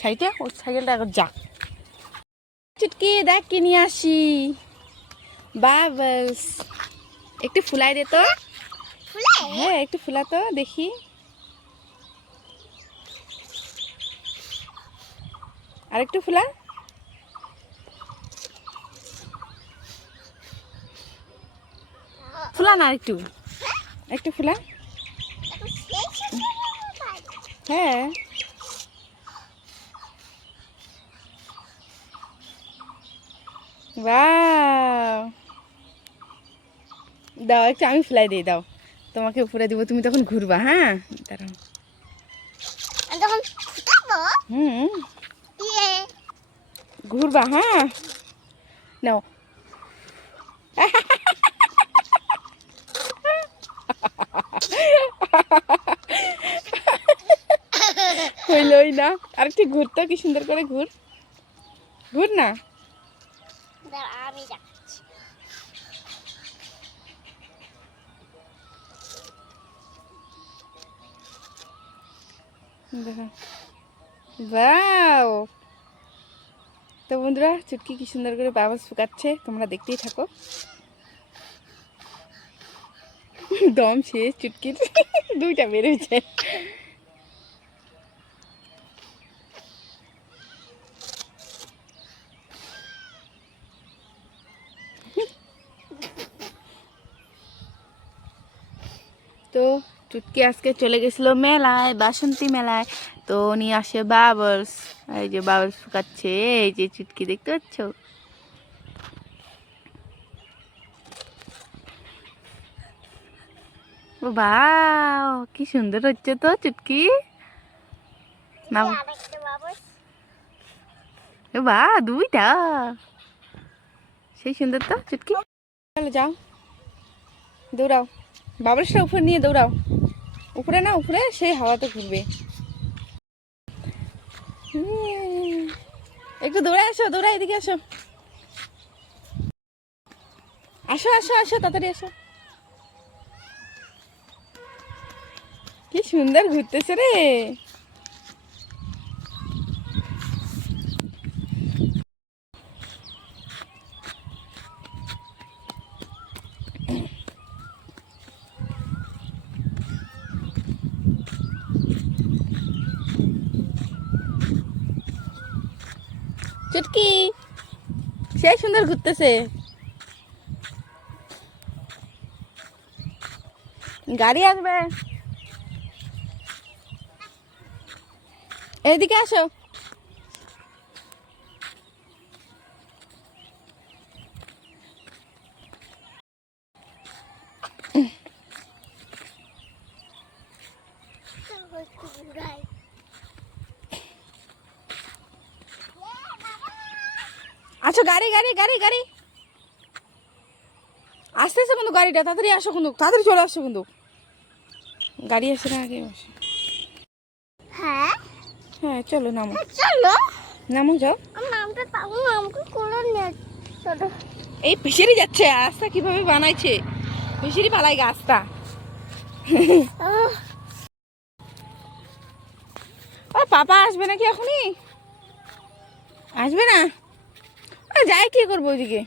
সাইডে ওর সাইকেলটা এখন যা। চুটকি দেখ কি নিয়ে আসি, বাবলস। একটু ফুলাই দে তো। হ্যাঁ একটু ফুলা তো দেখি। আর একটু ফুলা। ফুলা না একটু, একটু ফুলা। হ্যাঁ বাহ, দাও একটু আমি ফুলাই দিই, দাও তোমাকে উপরে দিব, তুমি তখন ঘুরবা। হ্যাঁ দাঁড়াও। হুম ঘুরবা। হ্যাঁ নাও। হইলই না, আর ঠিক ঘুরতো, কি সুন্দর করে ঘুর, ঘুর না। আমি দেখো বাও। তো বন্ধুরা চুটকি কি সুন্দর করে বাবলস ফুকাচ্ছে, তোমরা দেখতেই থাকো। দম শেষ চুটকির, দুইটা বেরোচ্ছে। তো চুটকি আজকে চলে গেছিল মেলায়, বাসন্তী মেলায়। তো নিয়ে আসে বাবলস, এই যে বাবলস ফুকাচ্ছে, এই যে চুটকি দেখতে পাচ্ছ। ও বাও কি সুন্দর হচ্ছে তো চুটকি না। ও বা দুইটা, সেই সুন্দর তো চুটকি। চলো যাও, দৌড়াও, বাবলসটা উপরে নিয়ে দৌড়াও। উপরে না, উপরে সেই হাওয়াতে ঘুরবে। একটু দৌড়ে আসো, দৌড়া এদিকে আসো, আসো আসো আসো তাড়াতাড়ি আসো। কি সুন্দর ঘুরতেছে রে। চুটকি সেই সুন্দর ঘুরতেছে। গাড়ি আসবে, এদিকে আসো। আচ্ছা গাড়ি গাড়ি গাড়ি গাড়ি আসতেছে কিন্তু, গাড়িটা তাড়াতাড়ি আসো কিন্তু, তাড়াতাড়ি চলে আসো কিন্তু, গাড়ি আসে না আগে আসো। হ্যাঁ হ্যাঁ চলো নামো, চলো নামো যাও। নামটা তাও নামটা করে নিয়ে চলো। এই ফিশারি যাচ্ছে, রাস্তা কিভাবে বানাইছে, ফিশারি পালাই রাস্তা। ও পাপা আসবে নাকি এখনই, আসবে না, যাই কি করবো ওইদিকে।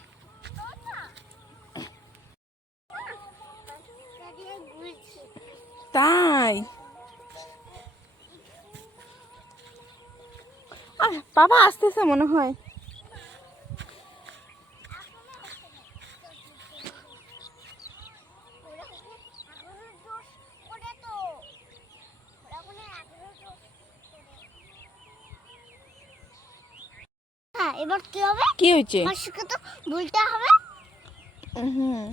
তাই বাবা আসতেছে মনে হয়। হ্যাঁ এবার কি হবে, কি হয়েছে? মাসিকে তো বলতে হবে। হুম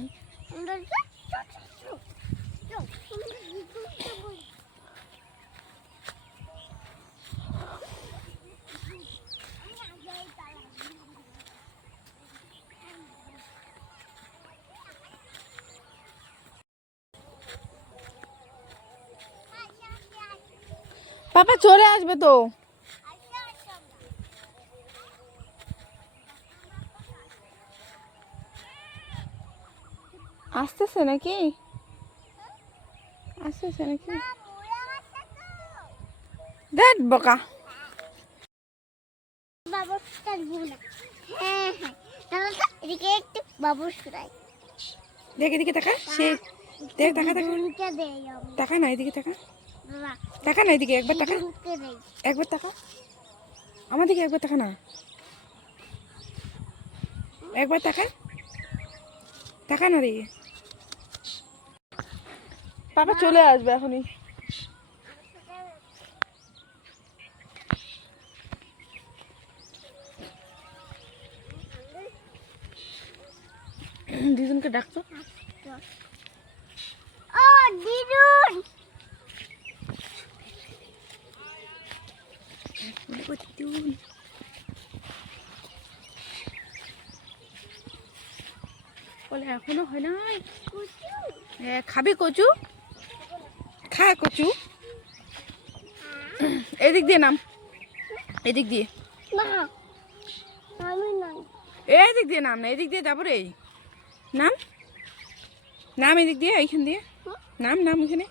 পাপা চলে আসবে তো। আসতেছে নাকি, আসতেছে নাকি, দেখ বোকা। এদিকে একটু বাবুর ফ্রাই। দেখ এদিকে তাকা, সে দেখ, তাকা তাকা, দুজনকে দেই আমি। তাকা না এদিকে, তাকা বাবা, তাকা না এদিকে, একবার তাকা, দুজনকে দেই। একবার তাকা আমার দিকে, একবার তাকা না, একবার তাকা, তাকা না রে। পাপা চলে আসবে এখনই। দুজনকে ডাকতো। ও দিদুন, বলে এখনো হয় নাই। কুচু। হ্যাঁ, খাবি কচু? খা কচু। এদিক দিয়ে নাম, এদিক দিয়ে, না, আমি নাই। এদিক দিয়ে নাম না, এদিক দিয়ে যাবো রে। নাম, নাম এদিক দিয়ে, এইখান দিয়ে নাম, নাম এখানে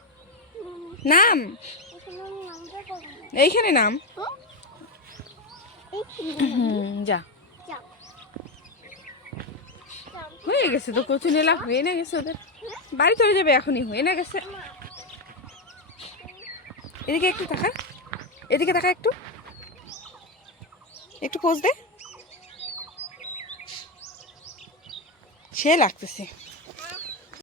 নাম, এখানে আমি নামতে পারবো না। এইখানে নাম। হুম? এই যা, যাও। হয়ে গেছে তো, কচু নেলা হয়ে না গেছে ওদের, বাড়ি চলে যাবে এখনই, হয়ে না গেছে। এদিকে একটু তাকা, এদিকে তাকা, একটু একটু পোজ দে, সে লাগতেছে।